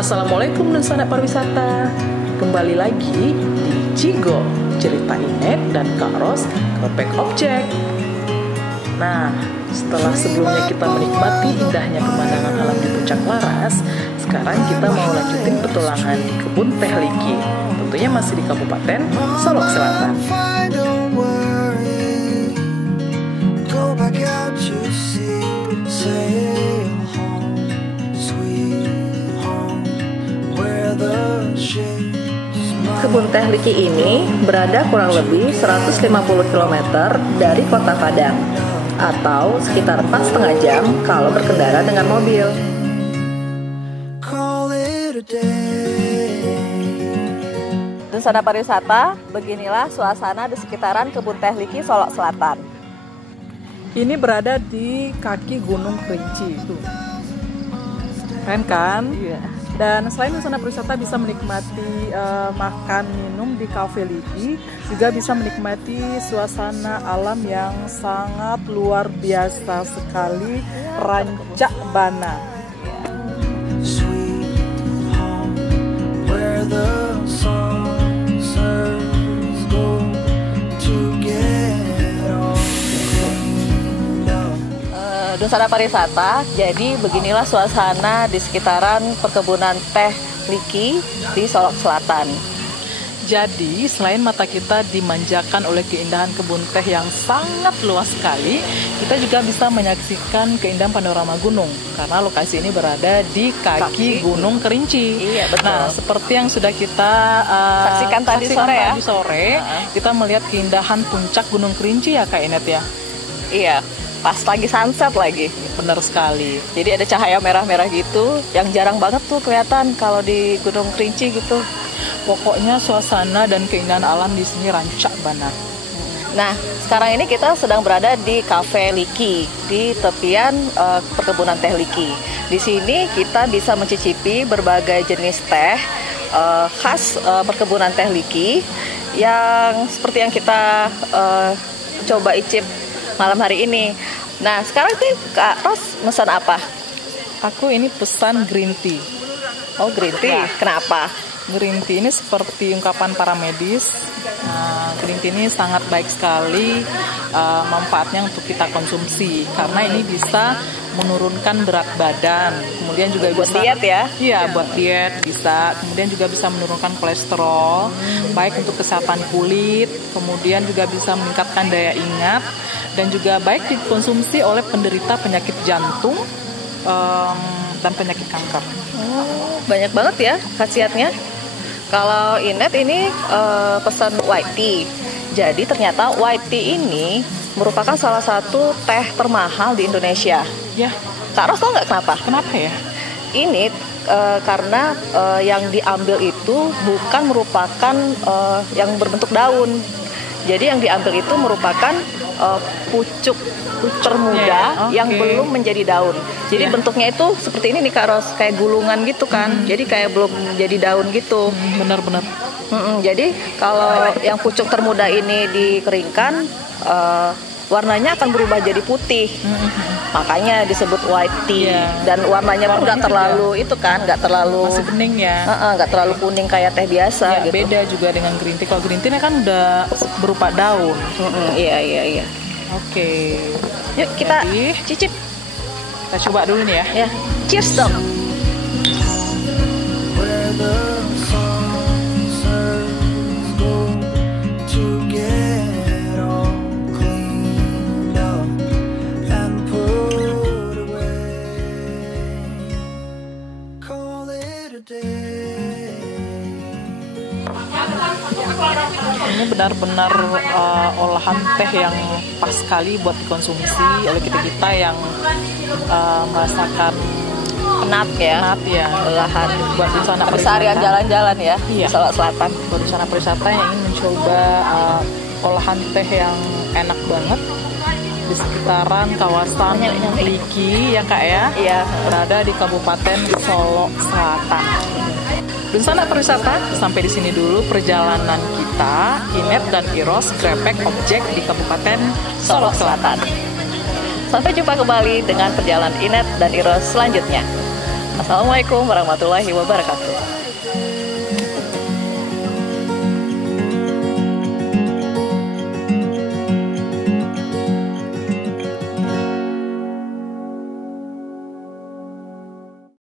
Assalamualaikum dan sanak pariwisata. Kembali lagi di Cigo, cerita Inet dan Kak Ros Grepek Objek. Nah, setelah sebelumnya kita menikmati indahnya pemandangan alam di Puncak Laras, sekarang kita mau lanjutin petualangan di kebun teh Liki. Tentunya masih di Kabupaten Solok Selatan. Kebun teh Liki ini berada kurang lebih 150 km dari Kota Padang, atau sekitar 4,5 jam kalau berkendara dengan mobil. Dan sanak pariwisata, beginilah suasana di sekitaran Kebun teh Liki Solok Selatan. Ini berada di kaki Gunung Kerinci itu. Keren kan? Iya. Dan selain sanak pariwisata bisa menikmati makan minum di Cafe Liki, juga bisa menikmati suasana alam yang sangat luar biasa sekali, Rancak Bana. Sanak pariwisata, jadi beginilah suasana di sekitaran perkebunan teh Liki di Solok Selatan. Jadi selain mata kita dimanjakan oleh keindahan kebun teh yang sangat luas sekali, kita juga bisa menyaksikan keindahan panorama gunung karena lokasi ini berada di kaki Gunung Kerinci. Iya, betul. Nah, seperti yang sudah kita saksikan tadi sore, kita melihat keindahan puncak Gunung Kerinci ya Kak Inet ya. Iya. Pas lagi sunset lagi. Benar sekali. Jadi ada cahaya merah-merah gitu, yang jarang banget tuh kelihatan kalau di Gunung Kerinci gitu. Pokoknya suasana dan keindahan alam di sini rancak banget. Nah, sekarang ini kita sedang berada di Cafe Liki di tepian perkebunan teh Liki. Di sini kita bisa mencicipi berbagai jenis teh khas perkebunan teh Liki yang seperti yang kita coba icip malam hari ini. Nah, sekarang nih Kak Ros pesan apa? Aku ini pesan green tea. Oh, green tea. Ya. Kenapa? Green tea ini seperti ungkapan para medis. Green tea ini sangat baik sekali manfaatnya untuk kita konsumsi karena ini bisa menurunkan berat badan. Kemudian juga buat bisa diet ya? Iya, buat diet bisa. Kemudian juga bisa menurunkan kolesterol, baik untuk kesehatan kulit. Kemudian juga bisa meningkatkan daya ingat. Dan juga baik dikonsumsi oleh penderita penyakit jantung dan penyakit kanker. Oh, banyak banget ya khasiatnya. Kalau Inet ini pesan white tea. Jadi ternyata white tea ini merupakan salah satu teh termahal di Indonesia. Ya. Kak Ros tau nggak kenapa? Kenapa ya? Ini karena yang diambil itu bukan merupakan yang berbentuk daun. Jadi yang diambil itu merupakan pucuk termuda yang belum menjadi daun. Jadi bentuknya itu seperti ini nih Kak Ros, kayak gulungan gitu kan. Jadi kayak belum jadi daun gitu. Benar-benar. Jadi kalau yang pucuk termuda ini dikeringkan, warnanya akan berubah jadi putih. Makanya disebut white tea. Dan warnanya pun nggak terlalu itu kan, nggak terlalu masih kuning ya. Nggak terlalu kuning kayak teh biasa. Ya, gitu. Beda juga dengan green tea. Kalau green tea kan udah berupa daun. Iya. Oke. Yuk kita cicip. Kita coba dulu nih ya. Cheers dong. Ini benar-benar olahan teh yang pas sekali buat dikonsumsi oleh kita yang merasakan penat ya. Olahan buat sanak keseharian jalan-jalan ya. Iya. Di Solok Selatan. Buat sanak pariwisata yang ingin mencoba olahan teh yang enak banget di sekitaran kawasan Liki ya Kak ya. Iya. Berada di Kabupaten Solok Selatan. Dan sanak pariwisata, sampai di sini dulu perjalanan kita, Inet dan Iros Grepek Objek di Kabupaten Solok Selatan. Sampai jumpa kembali dengan perjalanan Inet dan Iros selanjutnya. Assalamualaikum warahmatullahi wabarakatuh.